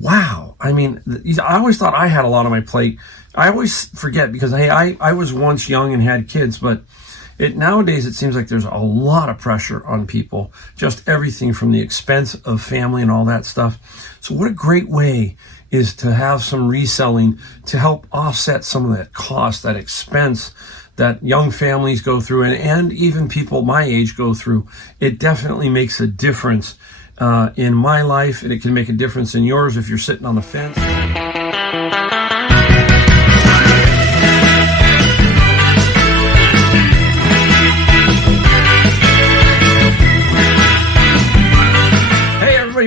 wow. I mean, I always thought I had a lot on my plate. I always forget because, hey, I was once young and had kids, but nowadays it seems like there's a lot of pressure on people, just everything from the expense of family and all that stuff. So what a great way is to have some reselling to help offset some of that cost, that expense that young families go through and even people my age go through. It definitely makes a difference in my life, and it can make a difference in yours if you're sitting on the fence.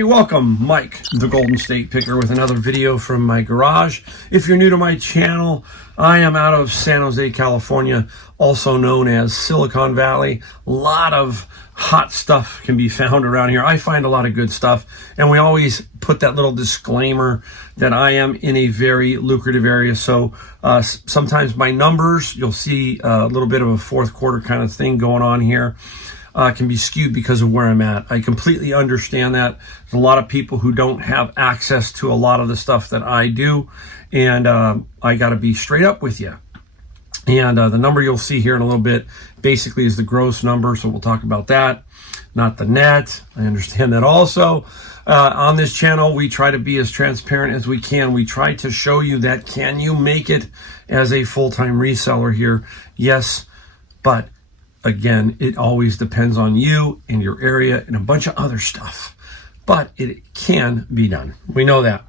Welcome, Mike, the Golden State Picker, with another video from my garage. If you're new to my channel, I am out of San Jose, California, also known as Silicon Valley. A lot of hot stuff can be found around here. I find a lot of good stuff, and we always put that little disclaimer that I am in a very lucrative area. So sometimes my numbers, you'll see a little bit of a fourth quarter kind of thing going on here. Can be skewed because of where I'm at. I completely understand that. There's a lot of people who don't have access to a lot of the stuff that I do, and I got to be straight up with you. And the number you'll see here in a little bit basically is the gross number, so we'll talk about that, not the net. I understand that also. On this channel, we try to be as transparent as we can. We try to show you that can you make it as a full-time reseller here? Yes, but again, it always depends on you and your area and a bunch of other stuff, but it can be done. We know that.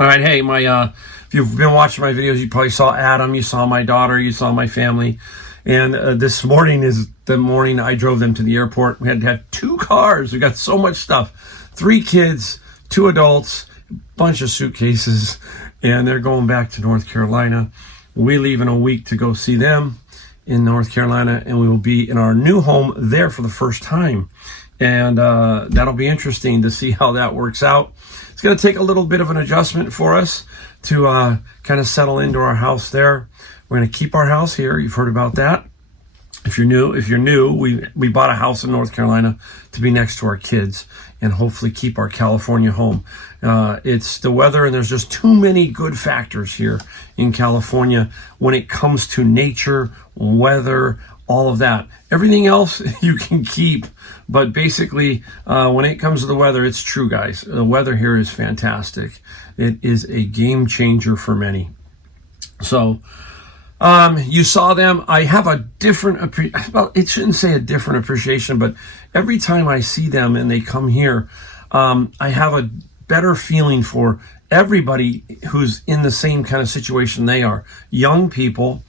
All right. Hey, if you've been watching my videos, you probably saw Adam, you saw my daughter, you saw my family. And this morning is the morning I drove them to the airport. We had to have 2 cars. We got so much stuff, 3 kids, 2 adults, a bunch of suitcases, and they're going back to North Carolina. We leave in a week to go see them in North Carolina, and we will be in our new home there for the first time. And that'll be interesting to see how that works out. It's going to take a little bit of an adjustment for us to kind of settle into our house there. We're going to keep our house here. You've heard about that. If you're new, we bought a house in North Carolina to be next to our kids and hopefully keep our California home. It's the weather, and there's just too many good factors here in California when it comes to nature, weather, all of that. Everything else you can keep, but basically when it comes to the weather, it's true, guys. The weather here is fantastic. It is a game changer for many. So you saw them. I have a different, well, it shouldn't say a different appreciation, but every time I see them and they come here, I have a better feeling for everybody who's in the same kind of situation they are. Young people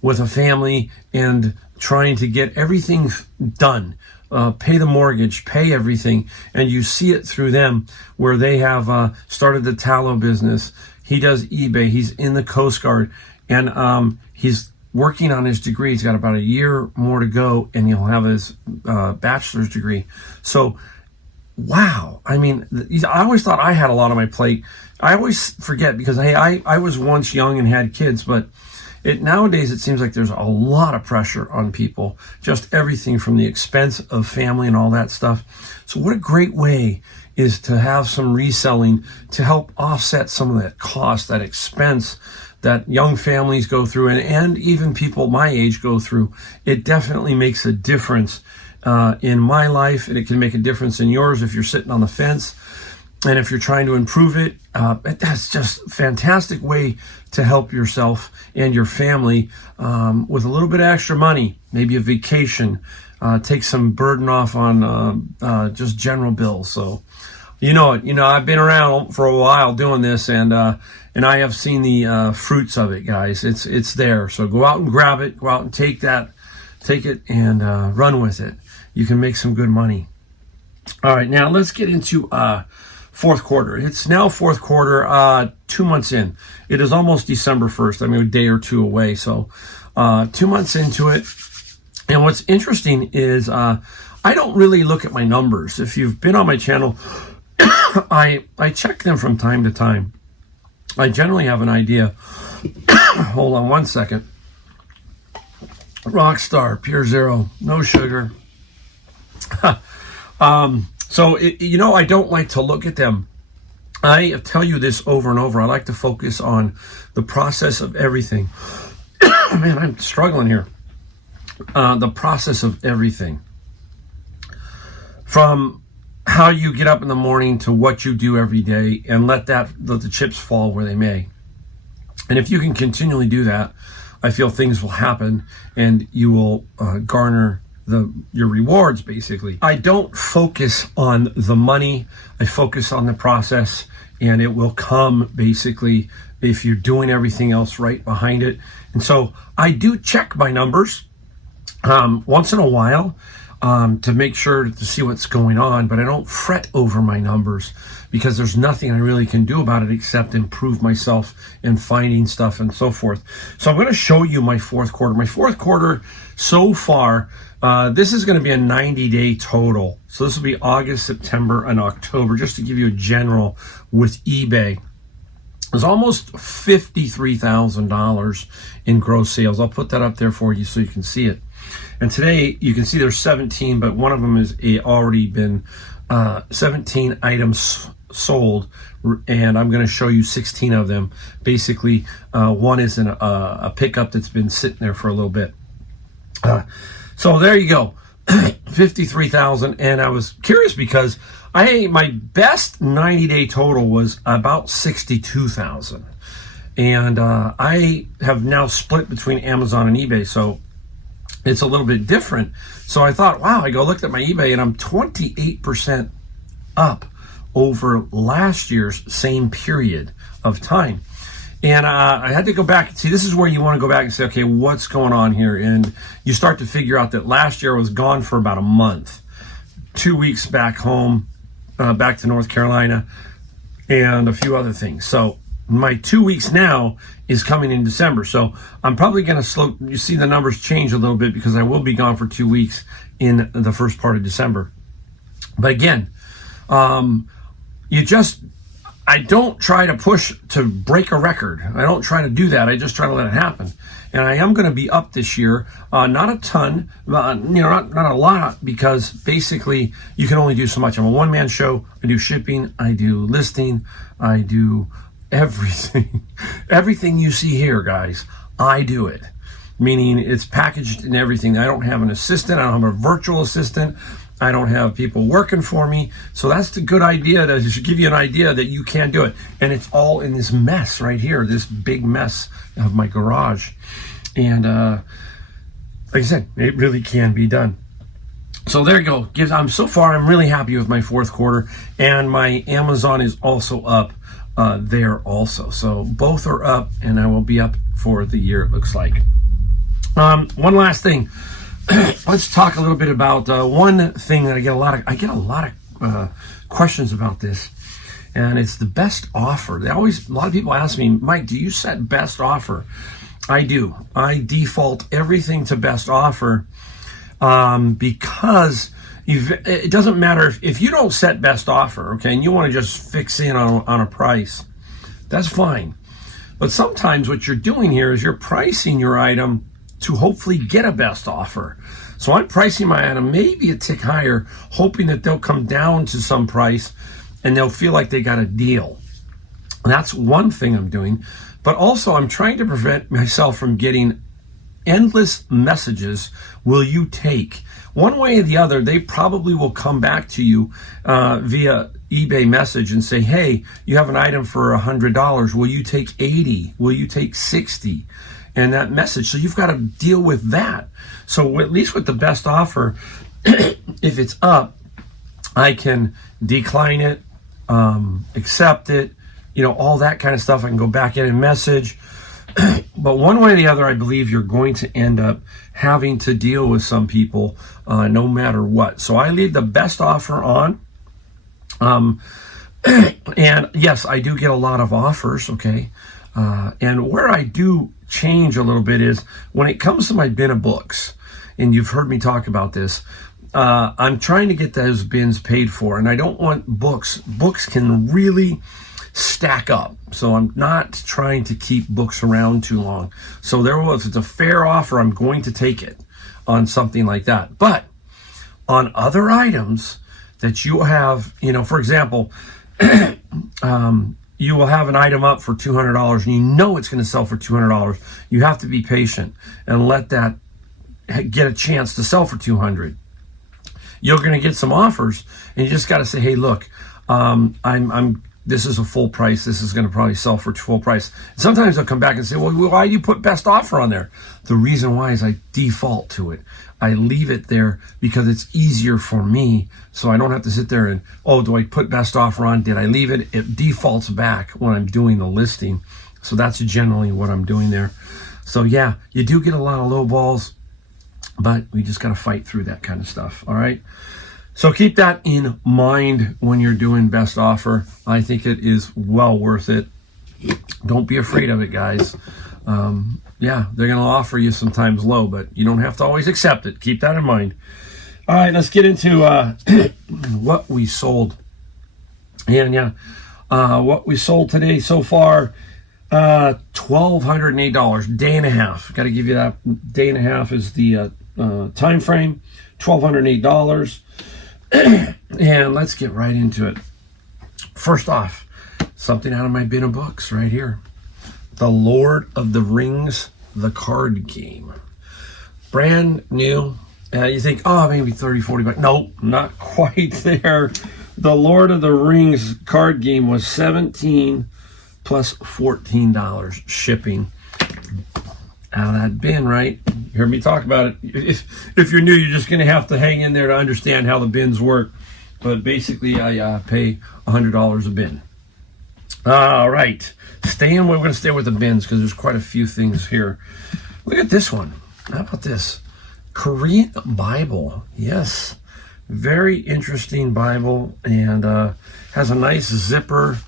with a family and trying to get everything done, pay the mortgage, pay everything, and you see it through them where they have started the tallow business. He does eBay. He's in the Coast Guard, and he's working on his degree. He's got about a year more to go, and he'll have his bachelor's degree. So, wow. I mean, I always thought I had a lot on my plate. I always forget because, hey, I was once young and had kids, but nowadays it seems like there's a lot of pressure on people, just everything from the expense of family and all that stuff. So what a great way is to have some reselling to help offset some of that cost, that expense that young families go through and even people my age go through. It definitely makes a difference in my life, and it can make a difference in yours if you're sitting on the fence. And if you're trying to improve it, that's just a fantastic way to help yourself and your family with a little bit of extra money, maybe a vacation, take some burden off on just general bills. So, I've been around for a while doing this, and I have seen the fruits of it, guys. It's there. So go out and grab it. Go out and take it and run with it. You can make some good money. All right, now let's get into fourth quarter. It's now fourth quarter, 2 months in. It is almost December 1st. I mean, a day or two away. So 2 months into it. And what's interesting is I don't really look at my numbers. If you've been on my channel, I check them from time to time. I generally have an idea. Hold on one second. Rockstar, pure zero, no sugar. So, I don't like to look at them I tell you this over and over. I like to focus on the process of everything. Man, I'm struggling here. The process of everything. From how you get up in the morning to what you do every day, and let the chips fall where they may. And if you can continually do that, I feel things will happen and you will garner your rewards, basically. I don't focus on the money. I focus on the process, and it will come, basically, if you're doing everything else right behind it. And so I do check my numbers once in a while to make sure to see what's going on, but I don't fret over my numbers because there's nothing I really can do about it except improve myself in finding stuff and so forth. So I'm going to show you my fourth quarter. My fourth quarter so far, this is going to be a 90-day total. So this will be August, September, and October, just to give you a general with eBay. There's almost $53,000 in gross sales. I'll put that up there for you so you can see it. And today you can see there's 17, but one of them is already been 17 items sold, and I'm going to show you 16 of them. Basically, one is a pickup that's been sitting there for a little bit. So there you go, 53,000. And I was curious because my best 90-day total was about 62,000, and I have now split between Amazon and eBay, so it's a little bit different. So I thought, wow, I looked at my eBay and I'm 28% up over last year's same period of time. And I had to go back and see, this is where you want to go back and say, okay, what's going on here? And you start to figure out that last year I was gone for about a month, 2 weeks back home, back to North Carolina, and a few other things. So my 2 weeks now is coming in December. So I'm probably going to you see the numbers change a little bit because I will be gone for 2 weeks in the first part of December. But again, I don't try to push to break a record. I don't try to do that. I just try to let it happen. And I am going to be up this year, not a ton, not a lot, because basically you can only do so much. I'm a one-man show. I do shipping. I do listing. I do everything. Everything you see here, guys, I do it. Meaning it's packaged and everything. I don't have an assistant. I don't have a virtual assistant. I don't have people working for me. So that's the good idea, to give you an idea that you can do it. And it's all in this mess right here, this big mess of my garage. And like I said, it really can be done. So there you go. I'm really happy with my fourth quarter. And my Amazon is also up there also. So both are up, and I will be up for the year, it looks like. One last thing. Let's talk a little bit about one thing that I get a lot of questions about this, and it's the best offer. A lot of people ask me, Mike, do you set best offer? I do. I default everything to best offer because it doesn't matter if you don't set best offer, okay, and you want to just fix in on a price, that's fine. But sometimes what you're doing here is you're pricing your item to hopefully get a best offer. So I'm pricing my item maybe a tick higher, hoping that they'll come down to some price and they'll feel like they got a deal. That's one thing I'm doing. But also I'm trying to prevent myself from getting endless messages. Will you take? One way or the other, they probably will come back to you via eBay message and say, hey, you have an item for $100. Will you take 80? Will you take 60? And that message. So you've got to deal with that. So at least with the best offer, if it's up, I can decline it, accept it, all that kind of stuff. I can go back in and message. But one way or the other, I believe you're going to end up having to deal with some people no matter what. So I leave the best offer on. And yes, I do get a lot of offers, okay? And where I do change a little bit is when it comes to my bin of books, and you've heard me talk about this, I'm trying to get those bins paid for, and I don't want books. Books can really stack up, so I'm not trying to keep books around too long. So if it's a fair offer, I'm going to take it on something like that. But on other items that you have, for example, You will have an item up for $200 and you know it's going to sell for $200. You have to be patient and let that get a chance to sell for $200. You're going to get some offers and you just got to say, hey, look, this is a full price. This is going to probably sell for full price. Sometimes they'll come back and say, well, why do you put best offer on there? The reason why is I default to it. I leave it there because it's easier for me. So I don't have to sit there and, oh, do I put best offer on? Did I leave it? It defaults back when I'm doing the listing. So that's generally what I'm doing there. So yeah, you do get a lot of low balls, but we just got to fight through that kind of stuff. All right. So keep that in mind when you're doing best offer. I think it is well worth it. Don't be afraid of it, guys. Yeah, they're going to offer you sometimes low, but you don't have to always accept it. Keep that in mind. All right, let's get into what we sold. And yeah, what we sold today so far, $1,208, day and a half. Got to give you that. Day and a half is the time frame, $1,208. And let's get right into it. First off, something out of my bin of books right here. The Lord of the Rings, the card game. Brand new. You think, oh, maybe 30, 40 bucks. Nope, not quite there. The Lord of the Rings card game was $17 plus $14 shipping. Out of that bin, right? You heard me talk about it. If you're new, you're just going to have to hang in there to understand how the bins work. But basically, I pay $100 a bin. All right. We're going to stay with the bins because there's quite a few things here. Look at this one. How about this? Korean Bible. Yes. Very interesting Bible, and has a nice zipper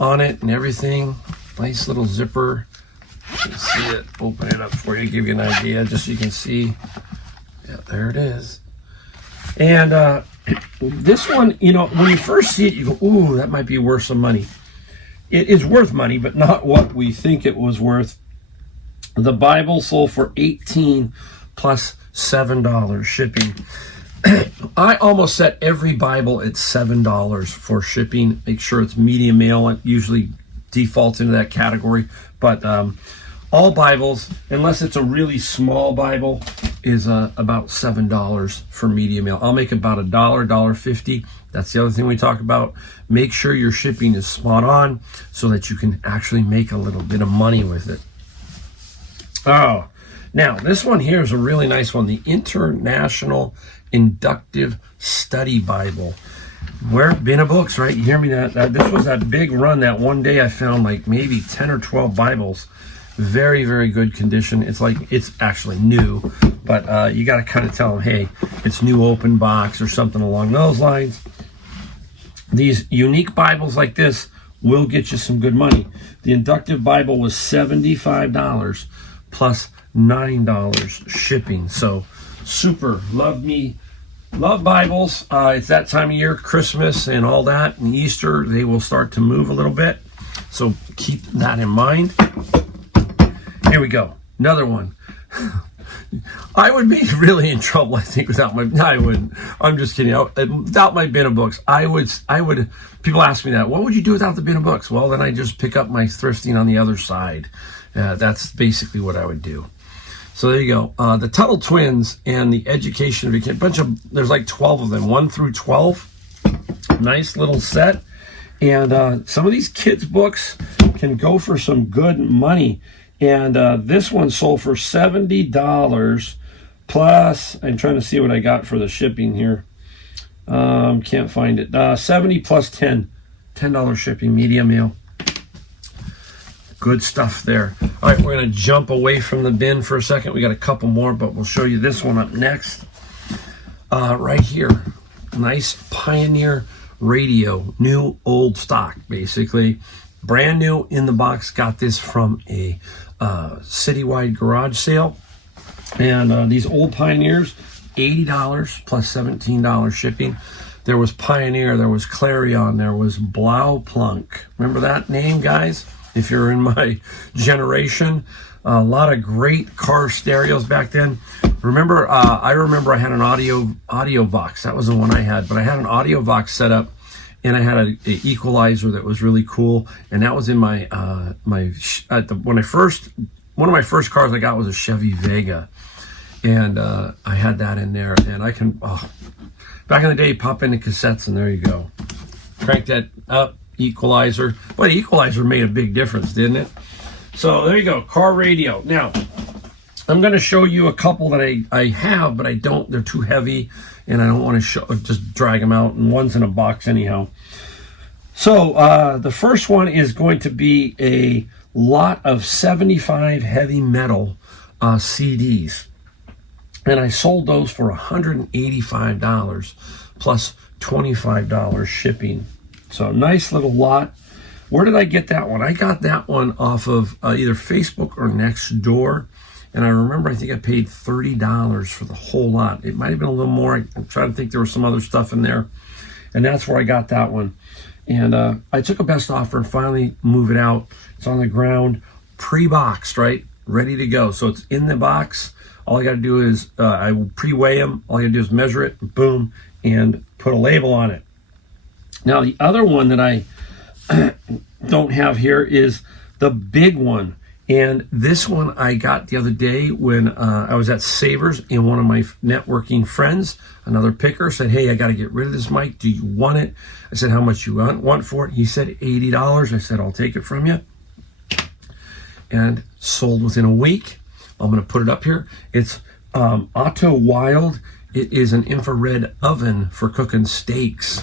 on it and everything. Nice little zipper. You can see it. Open it up for you to give you an idea, just so you can see. Yeah, there it is. And this one, when you first see it, you go, ooh, that might be worth some money. It is worth money, but not what we think it was worth. The Bible sold for $18 plus $7 shipping. I almost set every Bible at $7 for shipping. Make sure it's medium mail. It usually defaults into that category. But all Bibles, unless it's a really small Bible, is about $7 for medium mail. I'll make about $1, $1.50. That's the other thing we talk about. Make sure your shipping is spot on so that you can actually make a little bit of money with it. Oh, now this one here is a really nice one. The International Inductive Study Bible. Where bin of books, right? You hear me? That this was that big run. That one day I found like maybe 10 or 12 Bibles. Very, very good condition. It's actually new, but you got to kind of tell them, hey, it's new open box or something along those lines. These unique Bibles like this will get you some good money. The Inductive Bible was $75 plus $9 shipping. So super. Love Bibles. It's that time of year, Christmas and all that, and Easter, they will start to move a little bit. So keep that in mind. Here we go. Another one. I would be really in trouble, I think, without my... No, I wouldn't. I'm just kidding. Without my bin of books, I would... People ask me that. What would you do without the bin of books? Well, then I just pick up my thrifting on the other side. That's basically what I would do. So there you go. The Tuttle Twins and the Education of a Kid. There's like 12 of them. 1 through 12. Nice little set. And some of these kids' books can go for some good money. And this one sold for $70 plus, I'm trying to see what I got for the shipping here. Can't find it. 70 plus $10 shipping, medium mail. Good stuff there. All right, we're going to jump away from the bin for a second. We got a couple more, but we'll show you this one up next. Right here. Nice Pioneer radio. New, old stock, basically. Brand new in the box. Got this from a citywide garage sale. And these old Pioneers, $80 plus $17 shipping. There was Pioneer, there was Clarion, there was Blauplunk. Remember that name, guys? If you're in my generation, a lot of great car stereos back then. I remember I had an audio Vox. That was the one I had, but I had an audio Vox set up, and I had a equalizer that was really cool, and that was in my one of my first cars I got was a Chevy Vega, and I had that in there, and I can back in the day pop into cassettes, and there you go, crank that up, equalizer. But equalizer made a big difference, didn't it? So there you go, car radio. Now I'm going to show you a couple that I have, but I don't. They're too heavy, and I don't want to just drag them out. And one's in a box anyhow. So the first one is going to be a lot of 75 heavy metal CDs, and I sold those for $185 plus $25 shipping. So nice little lot. Where did I get that one? I got that one off of either Facebook or Nextdoor. And I remember, I think I paid $30 for the whole lot. It might have been a little more. I'm trying to think, there was some other stuff in there. And that's where I got that one. And I took a best offer and finally move it out. It's on the ground, pre-boxed, right? Ready to go. So it's in the box. All I got to do is, I will pre-weigh them. All I got to do is measure it, boom, and put a label on it. Now, the other one that I don't have here is the big one. And this one I got the other day when I was at Savers, and one of my networking friends, another picker, said, hey, I got to get rid of this mic. Do you want it? I said, how much you want for it? He said, $80. I said, I'll take it from you. And sold within a week. I'm going to put it up here. It's Otto Wild. It is an infrared oven for cooking steaks.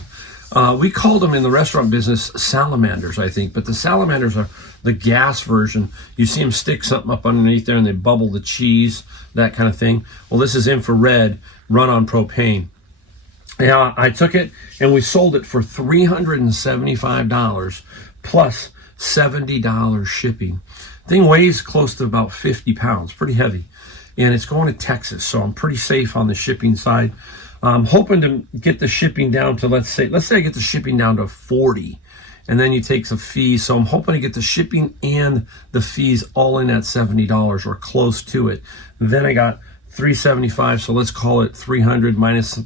We called them in the restaurant business salamanders, I think, but the salamanders are the gas version. You see them stick something up underneath there and they bubble the cheese, that kind of thing. Well, this is infrared, run on propane. Yeah, I took it and we sold it for $375 plus $70 shipping. Thing weighs close to about 50 pounds, pretty heavy. And it's going to Texas, so I'm pretty safe on the shipping side. I'm hoping to get the shipping down to, let's say I get the shipping down to 40, and then you take the fees. So I'm hoping to get the shipping and the fees all in at $70 or close to it. Then I got $375, so let's call it 300 minus, so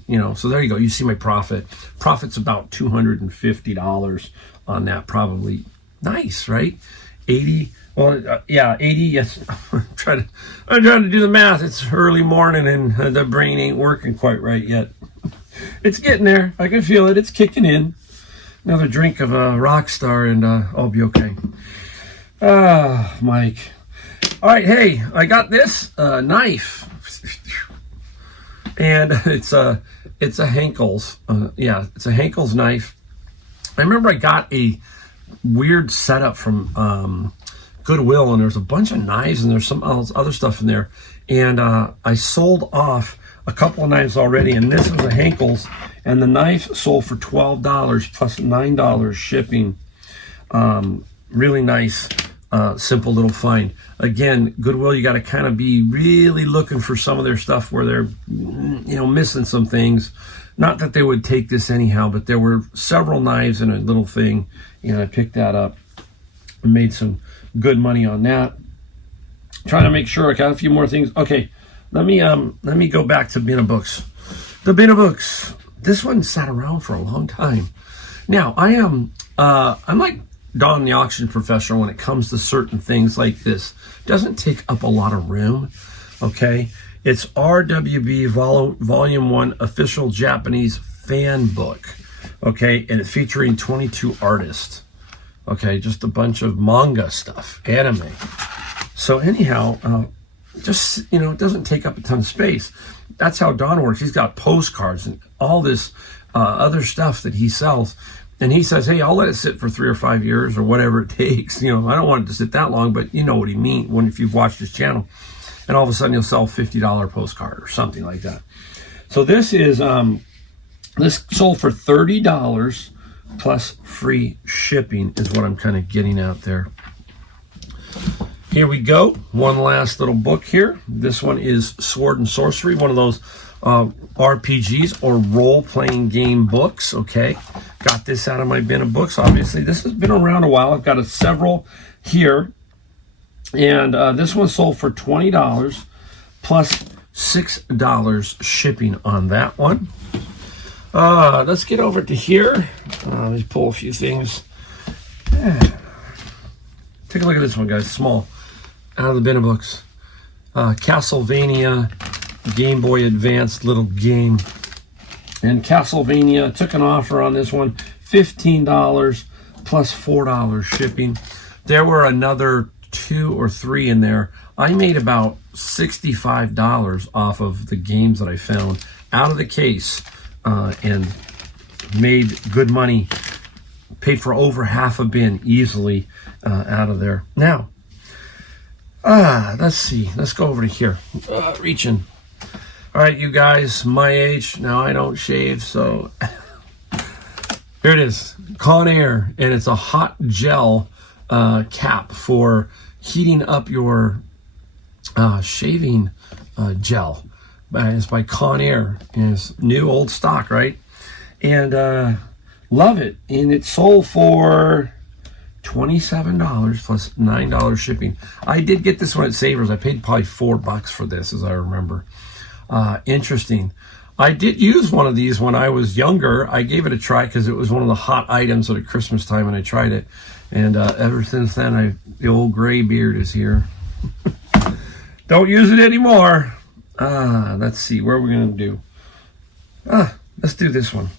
there you go. You see my profit. Profit's about $250 on that, probably. Nice, right? 80. Well, 80, yes. I'm trying to do the math. It's early morning and the brain ain't working quite right yet. It's getting there. I can feel it. It's kicking in. Another drink of a Rockstar and I'll be okay. Mike. All right, hey, I got this knife. And it's a Henkel's. It's a Henkel's knife. I remember I got a weird setup from Goodwill, and there's a bunch of knives and there's some other stuff in there, and I sold off a couple of knives already, and this was a Henkel's, and the knife sold for $12 plus $9 shipping. Really nice, simple little find. Again, Goodwill, you got to kind of be really looking for some of their stuff where they're missing some things. Not that they would take this anyhow, but there were several knives in a little thing, and I picked that up and made some good money on that. Trying to make sure I got a few more things. Okay, let me go back to Bin of Books. The Bin of Books. This one sat around for a long time. Now I'm like Don the auction professional when it comes to certain things like this. Doesn't take up a lot of room. Okay, it's RWB Volume 1 Official Japanese Fan Book. Okay, and it's featuring 22 artists. Okay, just a bunch of manga stuff, anime. So anyhow, just, it doesn't take up a ton of space. That's how Don works. He's got postcards and all this other stuff that he sells. And he says, hey, I'll let it sit for 3 or 5 years or whatever it takes. I don't want it to sit that long, but you know what he means if you've watched his channel. And all of a sudden you'll sell a $50 postcard or something like that. So this is, this sold for $30 plus free shipping is what I'm kind of getting out there. Here we go. One last little book here. This one is Sword and Sorcery, one of those RPGs or role-playing game books. Okay, got this out of my bin of books. Obviously, this has been around a while. I've got several here, and this one sold for $20 plus $6 shipping on that one. Let's get over to here. Let me pull a few things. Take a look at this one, guys. Small. Out of the bin of books. Castlevania Game Boy Advanced little game. And Castlevania took an offer on this one. $15 plus $4 shipping. There were another 2 or 3 in there. I made about $65 off of the games that I found out of the case, and made good money. Paid for over half a bin easily out of there. Now, let's see. Let's go over to here. Reaching. All right, you guys, my age. Now, I don't shave, so here it is. Conair, and it's a hot gel cap for heating up your shaving gel. It's by Conair, and it's new old stock, right? And love it. And it sold for $27 plus $9 shipping. I did get this one at Savers. I paid probably $4 for this, as I remember. Interesting. I did use one of these when I was younger. I gave it a try because it was one of the hot items at Christmas time, and I tried it. And ever since then, the old gray beard is here. Don't use it anymore. Let's see. Where are we going to do? Let's do this one.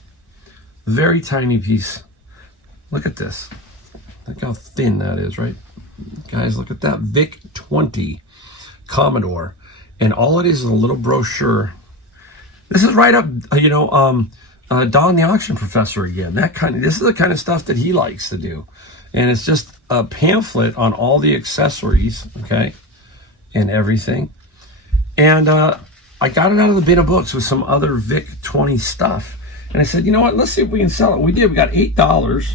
Very tiny piece. Look at this. Look how thin that is, right? Guys, look at that. Vic 20 Commodore. And all it is a little brochure. This is right up, Don the Auction Professor again. This is the kind of stuff that he likes to do. And it's just a pamphlet on all the accessories, okay, and everything. And I got it out of the bin of books with some other Vic 20 stuff. And I said, you know what, let's see if we can sell it. We did. We got $8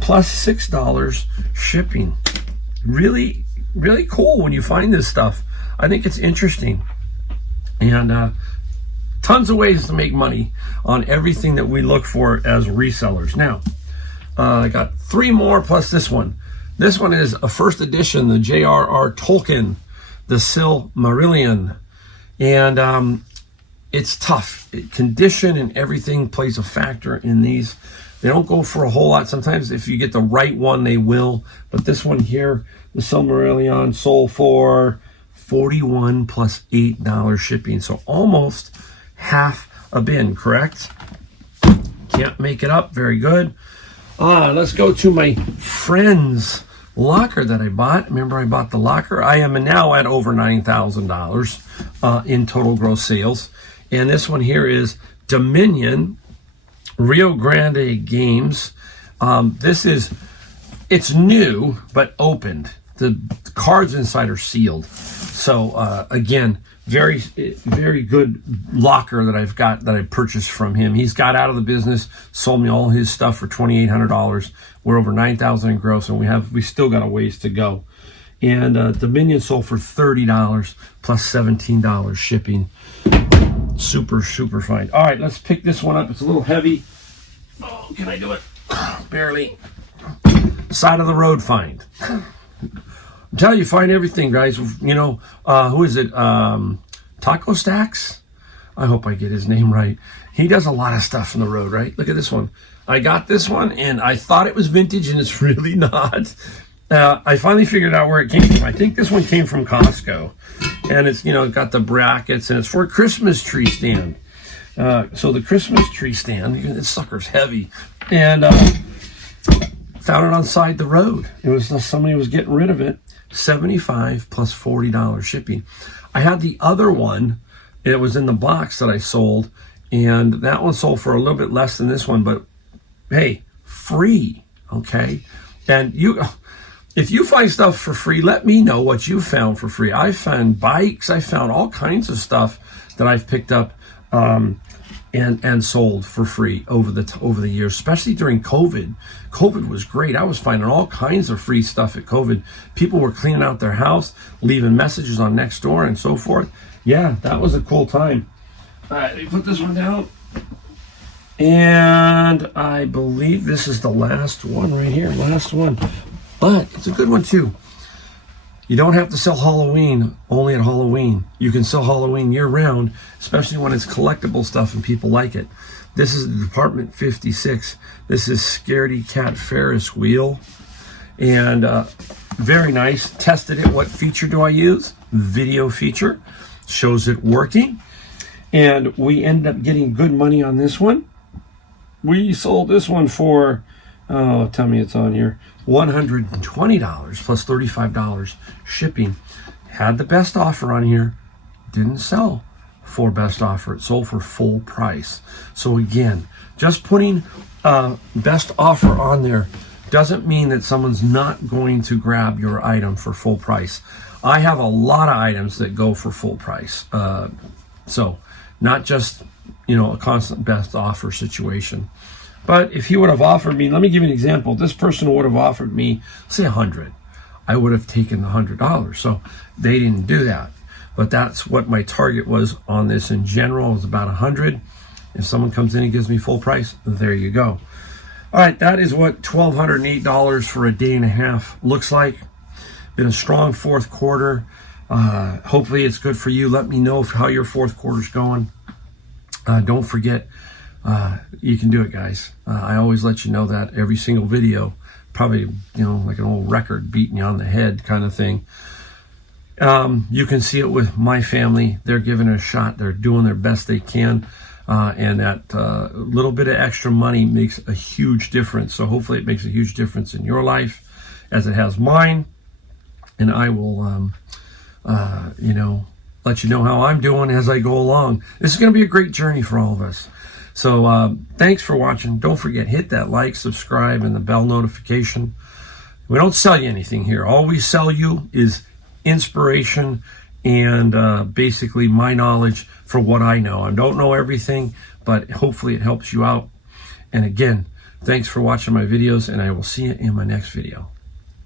plus $6 shipping. Really, really cool when you find this stuff. I think it's interesting. And tons of ways to make money on everything that we look for as resellers. Now, I got 3 more plus this one. This one is a first edition, the J.R.R. Tolkien, the Silmarillion. And it's tough. Condition and everything plays a factor in these. They don't go for a whole lot. Sometimes if you get the right one, they will. But this one here, the Silmarillion, sold for $41 plus $8 shipping. So almost half a bin, correct? Can't make it up. Very good. Let's go to my friend's locker that I bought. Remember, I bought the locker. I am now at over $9,000 in total gross sales. And this one here is Dominion Rio Grande Games. It's new, but opened. The cards inside are sealed. So again, very, very good locker that I've got, that I purchased from him. He's got out of the business, sold me all his stuff for $2,800. We're over $9,000 in gross, and we still got a ways to go. And Dominion sold for $30 plus $17 shipping. Super, super fine. All right, let's pick this one up. It's a little heavy. Oh, can I do it? Barely. Side of the road find. I'm telling you, find everything, guys. Who is it? Taco Stacks? I hope I get his name right. He does a lot of stuff on the road, right? Look at this one. I got this one, and I thought it was vintage, and it's really not. I finally figured out where it came from. I think this one came from Costco. And it's, got the brackets, and it's for a Christmas tree stand. So the Christmas tree stand, this sucker's heavy. And found it on side the road. It was somebody was getting rid of it. $75 plus $40 shipping. I had the other one. It was in the box that I sold, and that one sold for a little bit less than this one, but hey, free, okay? And if you find stuff for free, let me know what you found for free. I found bikes. I found all kinds of stuff that I've picked up and sold for free over the years, especially during COVID. COVID was great. I was finding all kinds of free stuff at COVID. People were cleaning out their house, leaving messages on Nextdoor and so forth. Yeah, that was a cool time. All right, let me put this one down. And I believe this is the last one right here. Last one. But it's a good one too. You don't have to sell Halloween only at Halloween. You can sell Halloween year round, especially when it's collectible stuff and people like it. This is the Department 56. This is Scaredy Cat Ferris wheel. And very nice. Tested it. What feature do I use? Video feature. Shows it working. And we ended up getting good money on this one. We sold this one for, oh, tell me it's on here, $120 plus $35 shipping. Had the best offer on here. Didn't sell for best offer. It sold for full price. So again, just putting best offer on there doesn't mean that someone's not going to grab your item for full price. I have a lot of items that go for full price. So not just, a constant best offer situation. But if he would have offered me, let me give you an example. This person would have offered me, say, 100. I would have taken the $100. So they didn't do that. But that's what my target was on this in general, was about 100. If someone comes in and gives me full price, there you go. All right, that is what $1,208 for a day and a half looks like. Been a strong fourth quarter. Hopefully it's good for you. Let me know how your fourth quarter's going. Don't forget, you can do it, guys. I always let you know that every single video, probably, like an old record beating you on the head kind of thing. You can see it with my family. They're giving it a shot. They're doing their best they can. And that little bit of extra money makes a huge difference. So hopefully it makes a huge difference in your life as it has mine. And I will, let you know how I'm doing as I go along. This is going to be a great journey for all of us. So thanks for watching. Don't forget, hit that like, subscribe, and the bell notification. We don't sell you anything here. All we sell you is inspiration and basically my knowledge for what I know. I don't know everything, but hopefully it helps you out. And again, thanks for watching my videos, and I will see you in my next video.